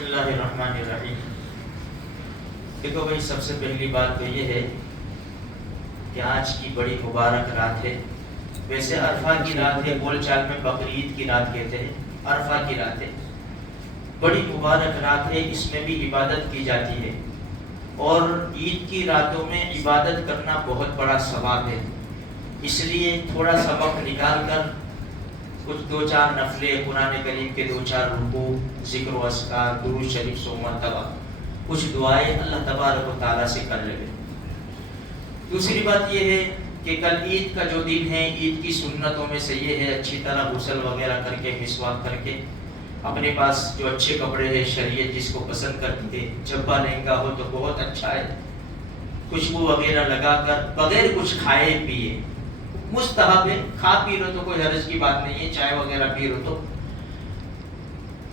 بسم اللہ الرحمن الرحیم۔ دیکھو بھائی، سب سے پہلی بات تو یہ ہے کہ آج کی بڑی مبارک رات ہے۔ ویسے عرفہ کی رات ہے، بول چال میں بقرعید کی رات کہتے ہیں، عرفہ کی رات ہے، بڑی مبارک رات ہے۔ اس میں بھی عبادت کی جاتی ہے، اور عید کی راتوں میں عبادت کرنا بہت بڑا ثواب ہے۔ اس لیے تھوڑا سا وقت نکال کر کچھ دو چار نفلیں، قرآن کریم کے دو چار رکوع، ذکر و اذکار، درود شریف 100 مرتبہ، کچھ دعائیں اللہ تبارک و تعالیٰ سے کر لے۔ دوسری بات یہ ہے کہ کل عید کا جو دن ہے، عید کی سنتوں میں سے یہ ہے اچھی طرح غسل وغیرہ کر کے، مسواک کر کے، اپنے پاس جو اچھے کپڑے ہیں، شریعت جس کو پسند کرتی ہے، جبا لہنگا ہو تو بہت اچھا ہے، خوشبو وغیرہ لگا کر بغیر کچھ کھائے پیے، مستحب ہے، کھا پی لو تو کوئی حرج کی بات نہیں ہے، چائے وغیرہ پی لو تو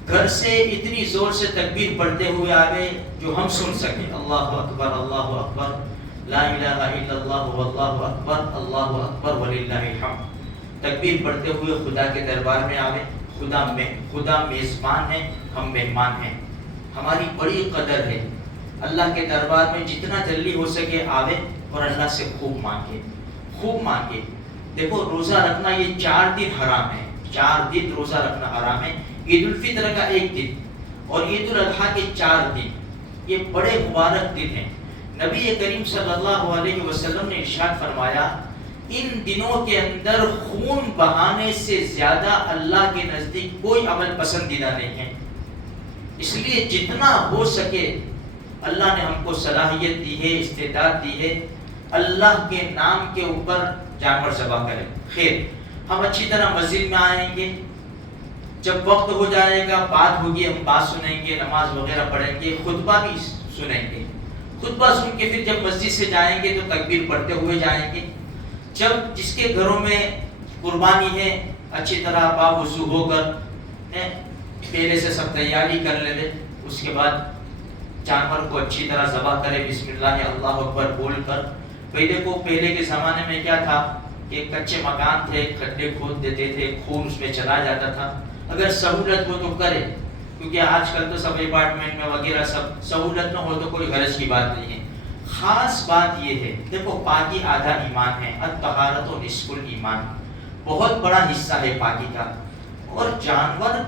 گھر سے اتنی زور سے تکبیر پڑھتے ہوئے آگے جو ہم سن سکیں، اللہ اکبر اللہ اکبر، لا الہ الا اللہ واللہ اکبر، اللہ اکبر وللہ الحمد، تکبیر پڑھتے ہوئے خدا کے دربار میں آوے۔ خدا میزبان ہے، ہم مہمان ہیں، ہماری بڑی قدر ہے۔ اللہ کے دربار میں جتنا جلدی ہو سکے آوے اور اللہ سے خوب مانگے، خوب مانگے۔ دیکھو، روزہ رکھنا یہ 4 دن حرام ہے، 4 دن روزہ رکھنا حرام ہے۔ عید الفطر کا 1 دن اور عید الاضحیٰ کے 4 دن، یہ بڑے مبارک دن ہیں۔ نبی کریم صلی اللہ علیہ وسلم نے ارشاد فرمایا، ان دنوں کے اندر خون بہانے سے زیادہ اللہ کے نزدیک کوئی عمل پسندیدہ نہیں ہے۔ اس لیے جتنا ہو سکے اللہ نے ہم کو صلاحیت دی ہے، استعداد دی ہے، اللہ کے نام کے اوپر جانور ذبح کریں۔ خیر، ہم اچھی طرح مسجد میں آئیں گے، جب وقت ہو جائے گا، بات ہوگی، ہم بات سنیں گے، نماز وغیرہ پڑھیں گے، خطبہ بھی سنیں گے۔ خطبہ سن کے پھر جب مسجد سے جائیں گے تو تکبیر پڑھتے ہوئے جائیں گے۔ جب جس کے گھروں میں قربانی ہے، اچھی طرح باوضو ہو کر پہلے سے سب تیاری کر لے، اس کے بعد جانور کو اچھی طرح ذبح کرے، بسم اللہ اللہ اکبر بول کر۔ بھئی دیکھو، پہلے کے زمانے میں کیا تھا کہ کچے مکان تھے، کھڈے کھود دیتے تھے، خون اس میں چلا جاتا تھا۔ اگر سہولت ہو تو کرے، کیونکہ آج کل تو سب اپارٹمنٹ میں وغیرہ سب سہولت نہ ہو تو کوئی غرض کی بات نہیں ہے۔ خاص بات یہ ہے، دیکھو، پاکی آدھا ایمان ہے، الطہارۃ نصف الایمان، بہت بڑا حصہ ہے پاکی کا۔ اور جانور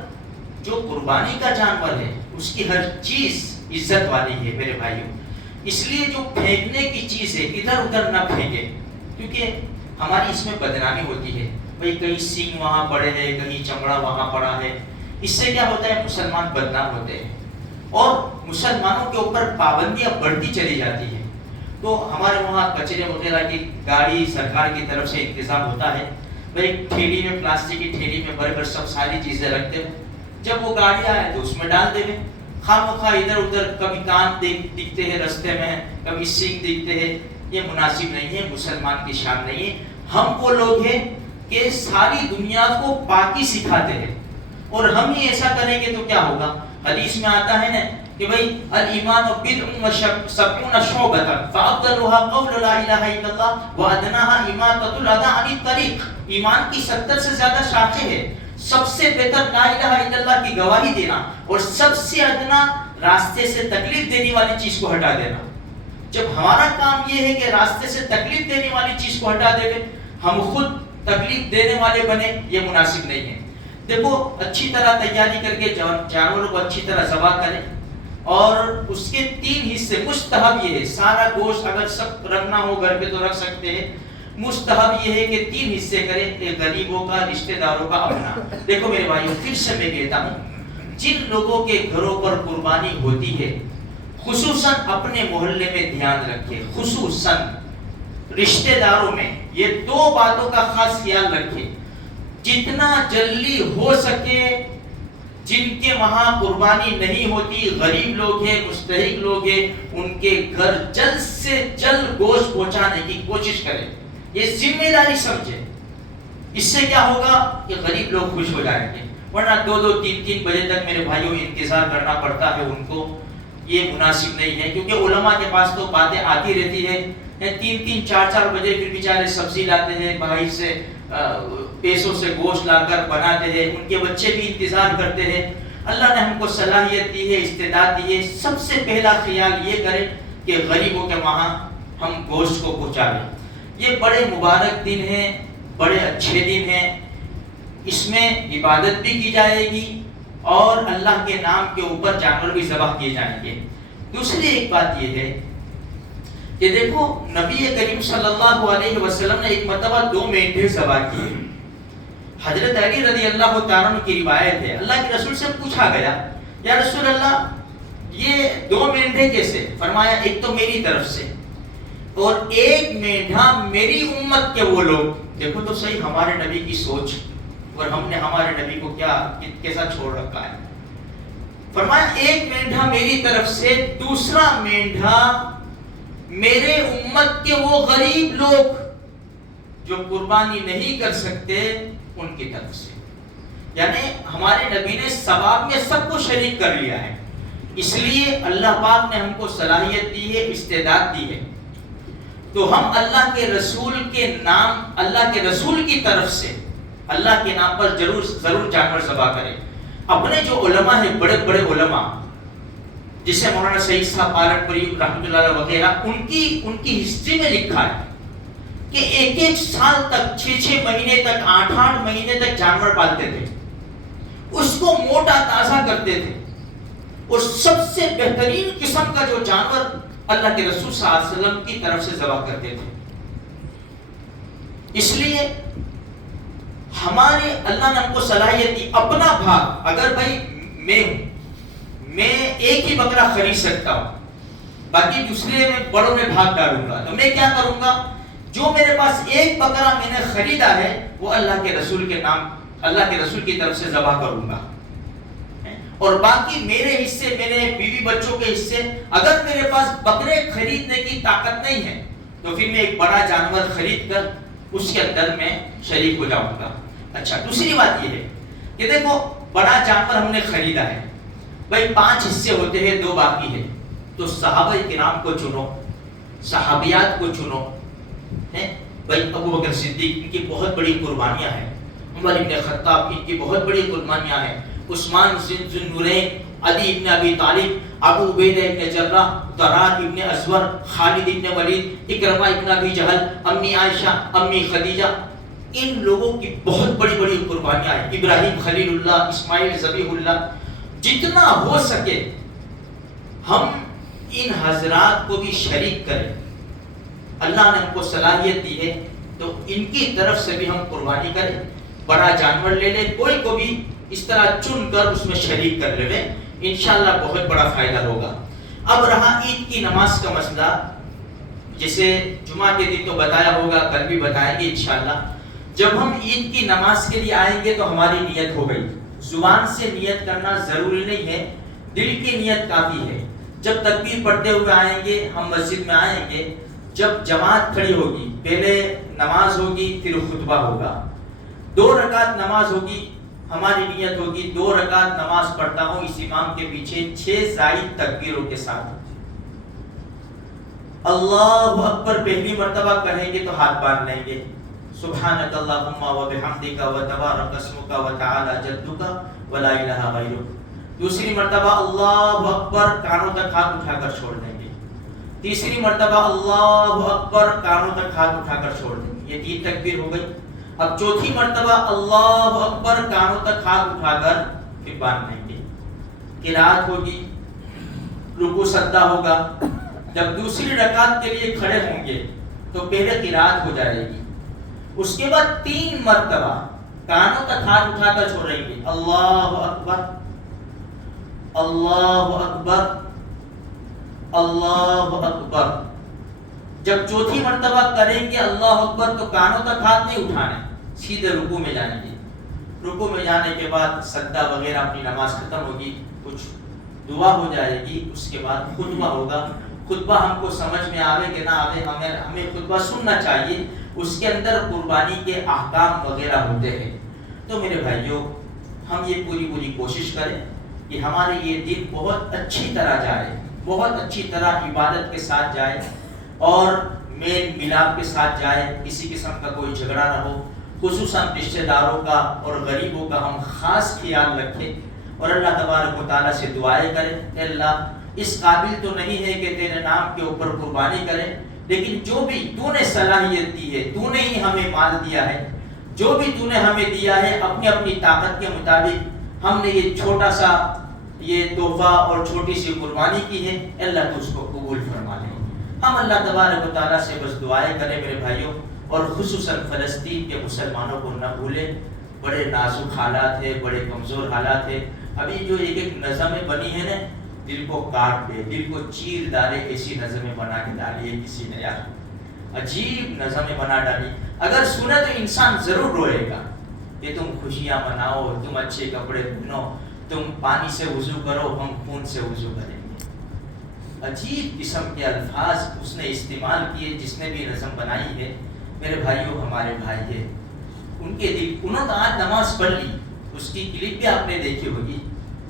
جو قربانی کا جانور ہے، اس کی ہر چیز عزت والی ہے میرے بھائیوں۔ اس لیے جو پھینکنے کی چیز ہے ادھر ادھر نہ پھینکے، کیونکہ ہماری اس میں بدنامی ہوتی ہے۔ بھئی کہیں سینگ وہاں پڑے ہیں، کہیں چمڑا وہاں پڑا ہے، اس سے کیا ہوتا ہے، مسلمان بدنام ہوتے ہیں اور مسلمانوں کے اوپر پابندیاں بڑھتی چلی جاتی ہیں۔ تو ہمارے وہاں کچرے وغیرہ کی گاڑی سرکار کی طرف سے انتظام ہوتا ہے، بھئی ٹھیلی میں، پلاسٹک کی ٹھیلی میں بھر کر سب ساری چیزیں رکھتے ہیں، جب وہ گاڑی آئے تو اس میں ڈال دے، خواہ مخواہ ادھر ادھر، کبھی کان دکھتے ہیں رستے میں، کبھی سینگ دکھتے ہیں، یہ مناسب نہیں ہے، مسلمان کی شان نہیں ہے۔ ہم وہ لوگ ہیں کہ ساری دنیا کو پاکی سکھاتے ہیں، اور ہم ہی ایسا کریں گے تو کیا ہوگا؟ حدیث میں آتا ہے نا کہ بھئی الایمان بضع و سبعون شعبۃ فافضلها قول لا الہ الا اللہ وادناها اماطۃ الاذى عن الطریق۔ ایمان کی 70 سے زیادہ شاخیں ہیں، سب سے بہتر لا الہ الا اللہ کی گواہی دینا، اور سب سے ادنا راستے سے تکلیف دینے والی چیز کو ہٹا دینا۔ جب ہمارا کام یہ ہے کہ راستے سے تکلیف دینے والی چیز کو ہٹا دے، ہم خود تکلیف دینے والے بنے، یہ مناسب نہیں ہے۔ دیکھو، اچھی طرح تیاری کر کے جانوروں کو اچھی طرح ذبح کریں، اور اس کے 3 حصے، مستحب یہ ہے، سارا گوشت اگر سب رکھنا ہو گھر پہ تو رکھ سکتے ہیں، مستحب یہ ہے کہ 3 حصے کریں، ایک غریبوں کا، رشتہ داروں کا، اپنا۔ دیکھو میرے بھائیوں، پھر سے میں کہتا ہوں، جن لوگوں کے گھروں پر قربانی ہوتی ہے، خصوصاً اپنے محلے میں دھیان رکھے، خصوصاً رشتہ داروں میں یہ 2 باتوں کا خاص خیال رکھے۔ جتنا جلدی ہو سکے، جن کے وہاں قربانی نہیں ہوتی، غریب لوگ ہیں، مستحق لوگ ہیں، ان کے گھر جلد سے جلد گوشت پہنچانے کی کوشش کریں، یہ ذمہ داری سمجھے۔ اس سے کیا ہوگا کہ غریب لوگ خوش ہو جائیں گے، ورنہ 2-2, 3-3 بجے تک میرے بھائیوں انتظار کرنا پڑتا ہے ان کو، یہ مناسب نہیں ہے۔ کیونکہ علماء کے پاس تو باتیں آتی رہتی ہے، 3-3, 4-4 بجے پھر بیچارے سبزی لاتے ہیں باہر سے، پیسوں سے گوشت لا کر بناتے ہیں، ان کے بچے بھی انتظار کرتے ہیں۔ اللہ نے ہم کو صلاحیت دی ہے، استعداد دی ہے، سب سے پہلا خیال یہ کریں کہ غریبوں کے وہاں ہم گوشت کو پہنچا دیں۔ یہ بڑے مبارک دن ہیں، بڑے اچھے دن ہیں، اس میں عبادت بھی کی جائے گی اور اللہ کے نام کے اوپر جانور بھی ذبح کیے جائیں گے۔ دوسری ایک بات یہ ہے کہ دیکھو نبی کریم صلی اللہ علیہ وسلم نے ایک مرتبہ 2 مینڈھے ذبح کیے۔ حضرت علی رضی اللہ تعالیٰ عنہ کی روایت ہے، اللہ کے رسول سے پوچھا گیا یا رسول اللہ یہ 2 مینڈھے کیسے؟ فرمایا ایک تو میری طرف سے اور ایک مینڈھا میری امت کے وہ لوگ۔ دیکھو تو صحیح ہمارے نبی کی سوچ، اور ہم نے ہمارے نبی کو کیسا چھوڑ رکھا ہے۔ فرمایا ایک مینڈھا میری طرف سے، دوسرا مینڈھا میرے امت کے وہ غریب لوگ جو قربانی نہیں کر سکتے ان کی طرف سے۔ یعنی ہمارے نبی نے ثواب میں سب کو شریک کر لیا ہے، اس لیے اللہ پاک نے ہم کو صلاحیت دی ہے، استعداد دی ہے، تو ہم اللہ کے رسول کے نام، اللہ کے رسول کی طرف سے اللہ کے نام پر ضرور جانور ذبح کریں۔ اپنے جو علماء ہیں، بڑے بڑے علماء جسے مولانا سعید صاحب پالنپوری رحمۃ اللہ علیہ وغیرہ، ان کی ہسٹری میں لکھا ہے کہ ایک سال تک 6 مہینے تک 8 مہینے تک جانور پالتے تھے، اس کو موٹا تازہ کرتے تھے، اور سب سے بہترین قسم کا جو جانور اللہ کے رسول صلی اللہ علیہ وسلم کی طرف سے ذبح کرتے تھے۔ اس لیے ہمارے اللہ نے ہم کو صلاحیت دی، اپنا بھاگ، اگر بھائی میں ایک ہی بکرا خرید سکتا ہوں، باقی دوسرے میں بڑوں میں بھاگ ڈالوں گا، تو میں کیا کروں گا؟ جو میرے پاس ایک بکرا میں نے خریدا ہے وہ اللہ کے رسول کے نام، اللہ کے رسول کی طرف سے ذبح کروں گا، اور باقی میرے حصے، میرے بیوی بچوں کے حصے، اگر میرے پاس بکرے خریدنے کی طاقت نہیں ہے تو پھر میں ایک بڑا جانور خرید کر اس کے اندر میں شریک ہو جاؤں گا۔ اچھا، دوسری بات یہ ہے کہ دیکھو بڑا جانور ہم نے خریدا ہے، بھائی 5 حصے ہوتے ہیں، 2 باقی ہے، تو صحابہ کرام کو چنو، صحابیات کو چنو، بھائی ابو بکر صدیق ان کی بہت بڑی قربانیاں ہیں، عمر ابن خطاب ان کی بہت بڑی قربانیاں ہیں، عثمان ذو النورین، علی ابن ابی طالب، ابو عبیدہ ابن جراح، ضرار ابن ازور، خالد ابن ولید، اکرمہ ابن ابی جہل، امی عائشہ، امی خدیجہ، ان لوگوں کی بہت بڑی بڑی قربانیاں ہیں، ابراہیم خلیل اللہ، اسماعیل ذبیح اللہ۔ جتنا ہو سکے ہم ان حضرات کو بھی شریک کریں، اللہ نے ہم کو صلاحیت دی ہے تو ان کی طرف سے بھی ہم قربانی کریں، بڑا جانور لے لیں، کوئی کو بھی اس طرح چن کر اس میں شریک کر لیں، انشاءاللہ بہت بڑا فائدہ ہوگا۔ اب رہا عید کی نماز کا مسئلہ، جسے جمعہ کے دن تو بتایا ہوگا، کل بھی بتائیں گے انشاءاللہ۔ جب ہم عید کی نماز کے لیے آئیں گے تو ہماری نیت ہو گئی، زبان سے نیت کرنا ضروری نہیں ہے، دل کی نیت کافی ہے۔ جب تکبیر پڑھتے ہوئے آئیں گے، ہم مسجد میں آئیں گے، جب جماعت کھڑی ہوگی، پہلے نماز ہوگی پھر خطبہ ہوگا، 2 رکعت نماز ہوگی، ہماری نیت ہوگی 2 رکعت نماز پڑھتا ہوں اس امام کے پیچھے 6 زائد تکبیروں کے ساتھ۔ اللہ اکبر پہلی مرتبہ کہیں گے تو ہاتھ باندھ لیں گے، سبحانک اللہم و بحمدک و تبارک اسمک و تعالی جدک و لا الہ غیرک۔ دوسری مرتبہ اللہ اکبر، کانوں تک ہاتھ اٹھا کر چھوڑ دیں گے۔ تیسری مرتبہ اللہ اکبر، کانوں تک ہاتھ اٹھا کر چھوڑ دیں گے۔ یہ 3 تکبیر ہو گئی۔ اب چوتھی مرتبہ اللہ اکبر، کانوں تک ہاتھ اٹھا کر پھر باندھ لیں گے۔ قرات ہوگی، رکوع سجدہ ہوگا۔ جب دوسری رکعت کے لیے کھڑے ہوں گے تو پہلے قرات ہو جائے گی، اس کے بعد 3 مرتبہ کانوں تک ہاتھ اٹھا کر چھوڑیں گے، اللہ اکبر، اللہ اکبر، اللہ اکبر۔ جب چوتھی مرتبہ کریں گے اللہ اکبر تو کانوں تک ہاتھ نہیں اٹھانے، سیدھے رکوع میں جائیں گے۔ رکوع میں جانے کے بعد سجدہ وغیرہ، اپنی نماز ختم ہوگی، کچھ دعا ہو جائے گی، اس کے بعد خطبہ ہوگا۔ خطبہ ہم کو سمجھ میں آوے کہ نہ آوے، ہمیں خطبہ سننا چاہیے، اس کے اندر قربانی کے احکام وغیرہ ہوتے ہیں۔ تو میرے بھائیوں، ہم یہ پوری کوشش کریں کہ ہمارے یہ دن بہت اچھی طرح جائے، بہت اچھی طرح عبادت کے ساتھ جائے اور میل ملاپ کے ساتھ جائے، کسی قسم کا کوئی جھگڑا نہ ہو۔ خصوصاً رشتہ داروں کا اور غریبوں کا ہم خاص خیال رکھیں، اور اللہ تبارک و تعالیٰ سے دعائیں کریں کہ اللہ اس قابل تو نہیں ہے کہ تیرے نام کے اوپر قربانی کریں، لیکن جو بھی تو نے صلاحیت دی ہے، تو نے ہی ہمیں مال دیا ہے، جو بھی تو نے ہمیں دیا ہے اپنی اپنی طاقت کے مطابق ہم نے یہ چھوٹا سا یہ تحفہ اور چھوٹی سی قربانی کی ہے، اللہ تو اس کو قبول فرما لے۔ ہم اللہ تبارک و تعالیٰ سے بس دعائیں کریں میرے بھائیوں، اور خصوصاً فلسطین کے مسلمانوں کو نہ بھولیں۔ بڑے نازک حالات ہے، بڑے کمزور حالات ہے۔ ابھی جو ایک ایک نظمیں بنی ہیں نا، دل کو کاٹ دے، دل کو چیر ڈالے، ایسی نظمیں بنا کے ڈالی ہے کسی نے، یار عجیب نظمیں بنا ڈالی۔ اگر سنے تو انسان ضرور روئے گا کہ تم خوشیاں مناؤ، تم اچھے کپڑے پہنو، تم پانی سے وضو کرو، ہم خون سے وضو کریں گے۔ عجیب قسم کے الفاظ اس نے استعمال کیے جس نے بھی نظم بنائی ہے۔ میرے بھائیوں، ہمارے بھائی ہیں، ان کے دل، انہوں نے آج نماز پڑھ لی، اس کی کلپ بھی آپ نے دیکھی ہوگی،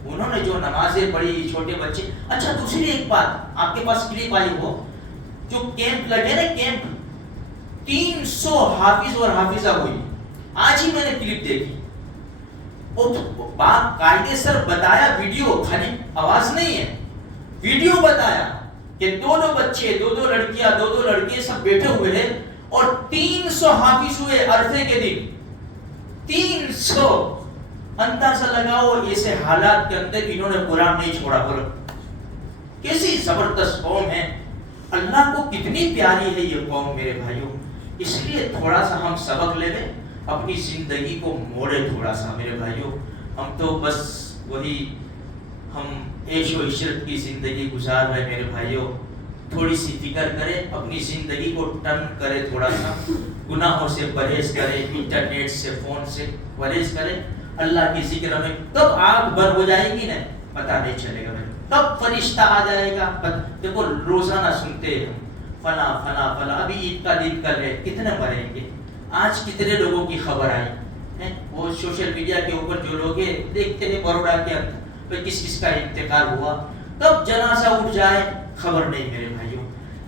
انہوں نے جو نمازیں پڑھی، چھوٹے بچے۔ اچھا دوسری ایک بات، آپ کے پاس کلپ آئی ہو، جو کیمپ لگے نا، کیمپ 300 حافظ اور حافظہ ہوئی، آج ہی میں نے کلپ دیکھی، اور باقاعدے سر بتایا، ویڈیو، خالی آواز نہیں ہے، ویڈیو بتایا کہ دو بچے، دو لڑکیاں، دو لڑکے سب بیٹھے ہوئے ہیں، اور 300 حافظ ہوئے عرفے کے دن، 300۔ اندازہ لگاؤ ایسے حالات کے اندر انہوں نے قرآن نہیں چھوڑا۔ بولو کیسی زبردست قوم ہے، اللہ کو کتنی پیاری ہے یہ قوم میرے بھائیوں۔ اس لیے تھوڑا سا ہم سبق لے لیں، اپنی زندگی کو موڑے تھوڑا سا میرے بھائیوں۔ ہم تو بس وہی ہم عیش و عشرت کی زندگی گزار رہے میرے بھائیوں۔ تھوڑی سی فکر کرے، اپنی زندگی کو ٹرن کرے، تھوڑا سا گناہوں سے پرہیز کرے، انٹرنیٹ سے، فون سے پرہیز کرے، اللہ کی ذکر میں۔ کب آگ بند ہو جائے گی نا پتہ نہیں چلے گا، کب فرشتہ آ جائے گا۔ دیکھو روزانہ سنتے ہیں فلاں فلاں فلاں، ابھی عید کا دن کل ہے، کتنے مریں گے، آج کتنے لوگوں کی خبر آئی، وہ سوشل میڈیا کے اوپر جو لوگ ہیں دیکھتے ہیں بروڑا کے اندر کس کس کا انتقال ہوا، کب جنازہ اٹھ جائے خبر نہیں میرے بھائیوں۔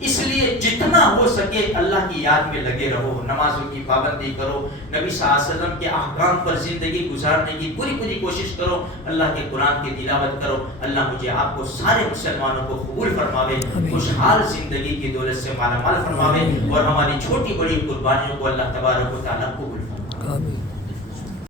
اس لیے جتنا ہو سکے اللہ کی یاد میں لگے رہو، نمازوں کی پابندی کرو، نبی صلی اللہ علیہ وسلم کے احکام پر زندگی گزارنے کی پوری کوشش کرو، اللہ کے قرآن کی تلاوت کرو۔ اللہ مجھے آپ کو سارے مسلمانوں کو قبول فرماوے، خوشحال زندگی کی دولت سے مالا مال فرماوے، اور ہماری چھوٹی بڑی قربانیوں کو اللہ تبارک و تعالیٰ قبول فرماوے۔